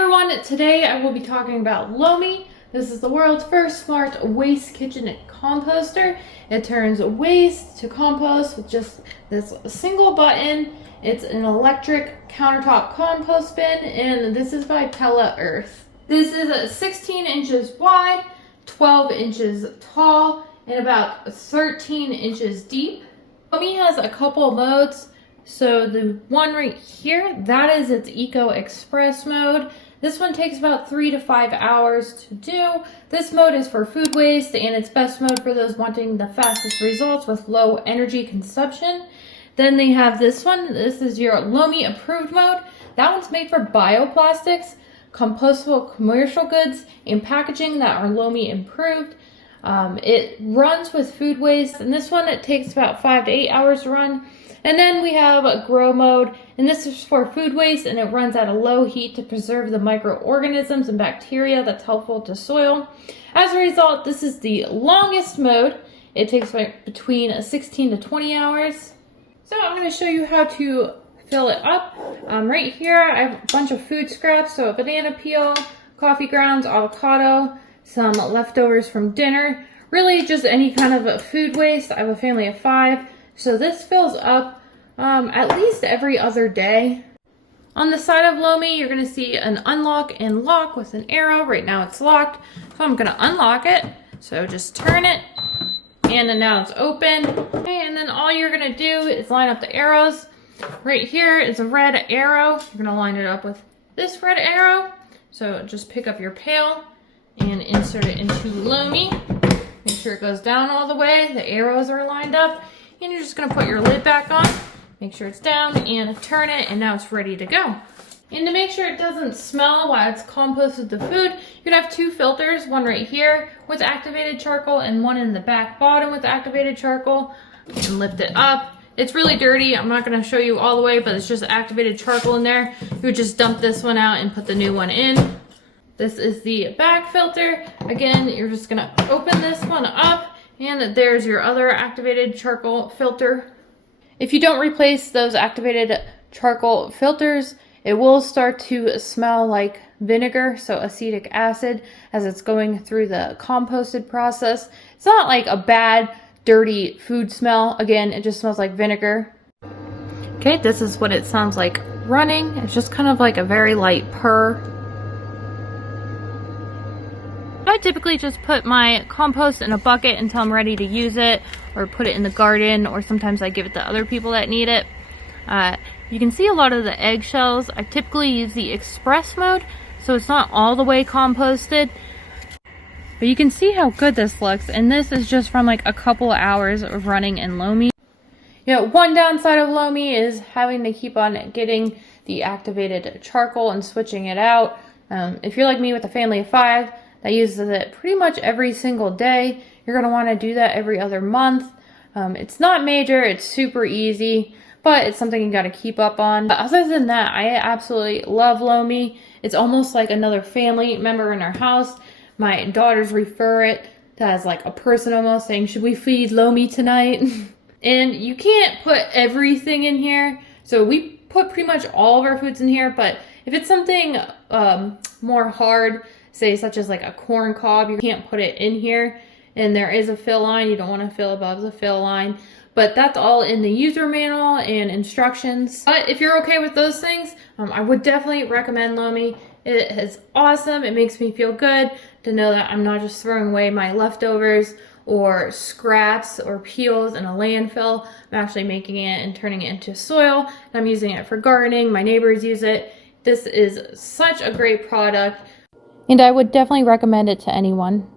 everyone, today I will be talking about Lomi. This is the world's first smart waste kitchen composter. It turns waste to compost with just this single button. It's an electric countertop compost bin, and this is by Pella Earth. This is 16 inches wide, 12 inches tall, and about 13 inches deep. Lomi has a couple modes. So the one right here, that is its Eco Express mode. This one takes about 3 to 5 hours to do. This mode is for food waste, and it's best mode for those wanting the fastest results with low energy consumption. Then they have this one. This is your Lomi approved mode. That one's made for bioplastics, compostable commercial goods, and packaging that are Lomi improved. It runs with food waste, and this one, it takes about 5 to 8 hours to run. And then we have a grow mode, and this is for food waste, and it runs at a low heat to preserve the microorganisms and bacteria that's helpful to soil. As a result, this is the longest mode. It takes between 16 to 20 hours. So I'm going to show you how to fill it up. Right here, I have a bunch of food scraps, so a banana peel, coffee grounds, avocado, some leftovers from dinner. Really just any kind of food waste. I have a family of 5. So this fills up at least every other day. On the side of Lomi, you're going to see an unlock and lock with an arrow. Right now it's locked, so I'm going to unlock it. So just turn it, and then now it's open. Okay, and then all you're going to do is line up the arrows. Right here is a red arrow. You're going to line it up with this red arrow. So just pick up your pail and insert it into Lomi. Make sure it goes down all the way. The arrows are lined up. And you're just going to put your lid back on, make sure it's down, and turn it, and now it's ready to go. And to make sure it doesn't smell while it's composted the food, you're going to have 2 filters, one right here with activated charcoal and one in the back bottom with activated charcoal. And lift it up. It's really dirty. I'm not going to show you all the way, but it's just activated charcoal in there. You would just dump this one out and put the new one in. This is the back filter. Again, you're just going to open this one up. And there's your other activated charcoal filter. If you don't replace those activated charcoal filters, it will start to smell like vinegar, so acetic acid, as it's going through the composted process. It's not like a bad, dirty food smell. Again, it just smells like vinegar. Okay, this is what it sounds like running. It's just kind of like a very light purr. I typically just put my compost in a bucket until I'm ready to use it, or put it in the garden, or sometimes I give it to other people that need it. You can see a lot of the eggshells. I typically use the express mode, so it's not all the way composted. But you can see how good this looks, and this is just from like a couple of hours of running in Lomi. You know, one downside of Lomi is having to keep on getting the activated charcoal and switching it out. If you're like me with a family of 5, that uses it pretty much every single day, you're going to want to do that every other month. It's not major, it's super easy, but it's something you got to keep up on. But other than that, I absolutely love Lomi. It's almost like another family member in our house. My daughters refer it to as like a person almost, saying, "Should we feed Lomi tonight?" And you can't put everything in here, so we put pretty much all of our foods in here. But if it's something more hard, say such as like a corn cob, you can't put it in here, and there is a fill line. You don't want to fill above the fill line, but that's all in the user manual and instructions. But if you're okay with those things, I would definitely recommend Lomi. It is awesome. It makes me feel good to know that I'm not just throwing away my leftovers or scraps or peels in a landfill. I'm actually making it and turning it into soil, and I'm using it for gardening. My neighbors use it. This is such a great product, and I would definitely recommend it to anyone.